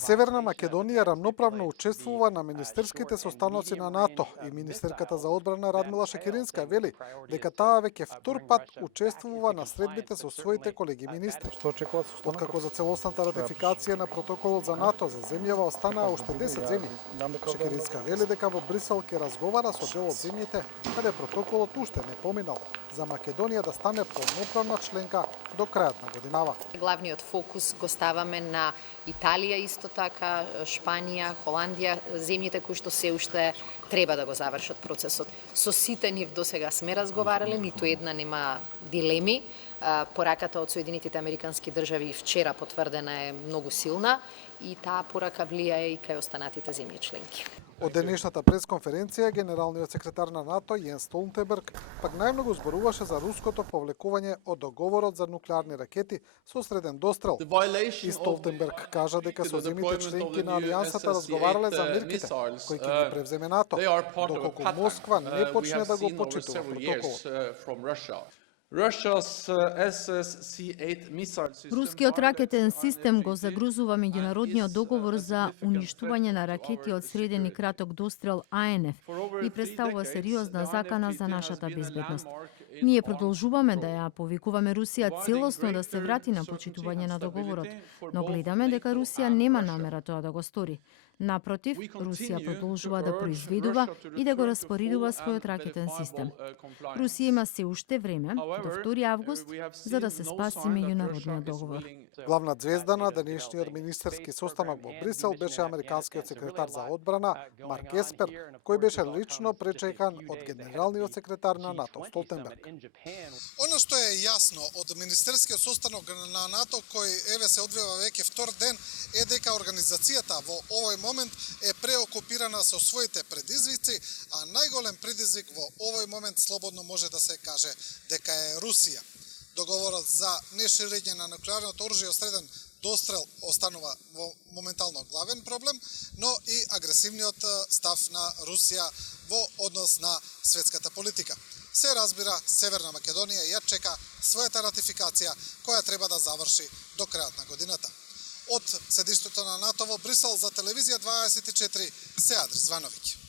Северна Македонија рамноправно учествува на министерските состаноци на НАТО и министерката за одбрана Радмила Шекеринска вели дека таа веќе втор пат учествува на средбите со своите колеги министри. Што очекуваат состанокот? Откако за целосната ратификација на протоколот за НАТО за земјава останаа уште 10 земји. Шекеринска вели дека во Брисел ќе разговара со дел од земјите каде протоколот уште не поминал за Македонија да стане полноправна членка до крајот на годинава. Главниот фокус го ставаме на Италија исто така, Шпанија, Холандија, земјите кои што се уште треба да го завршат процесот. Со сите нив досега сме разговарале, ниту една нема дилеми. Пораката од Соединетите Американски држави вчера потврдена е многу силна и таа порака влијае и кај останатите земји членки. Од денешната пресконференција, генералниот секретар на НАТО Јенс Столтенберг пак најмногу зборуваше за руското повлекување од договорот за нуклеарни ракети со среден дострел. И Столтенберг кажа дека со земјите членки на алијансата разговарале за мерките кои ќе ги превземе НАТО, доколку Москва не почне да го почитува протоколот. Рускиот ракетен систем го загрузува меѓународниот договор за уништување на ракети од среден и краток дострел АНФ и представува сериозна закана за нашата безбедност. Ние продолжуваме да ја повикуваме Русија целосно да се врати на почитување на договорот, но гледаме дека Русија нема намера тоа да го стори. Напротив, Русија продолжува да произведува и да го распоредува својот ракетен систем. Русија има се уште време, до 2 август, за да се спаси меѓународниот договор. Главна звезда на денешниот министерски состанок во Брисел беше американскиот секретар за одбрана Марк Еспер, кој беше лично пречекан од генералниот секретар на НАТО Столтенберг. Оно што е јасно од министерскиот состанок на НАТО, кој еве се одвива веќе втор ден, е дека организацијата во овој момент е преокупирана со своите предизвици, а најголем предизвик во овој момент слободно може да се каже дека е Русија. Договорот за неширење на нуклеарното оружје од среден дострел останува во моментално главен проблем, но и агресивниот став на Русија во однос на светската политика. Се разбира, Северна Македонија ја чека својата ратификација која треба да заврши до крајот на годината. Од седиштето на НАТО во Брисел за телевизија 24 Сеадрис Звановиќ.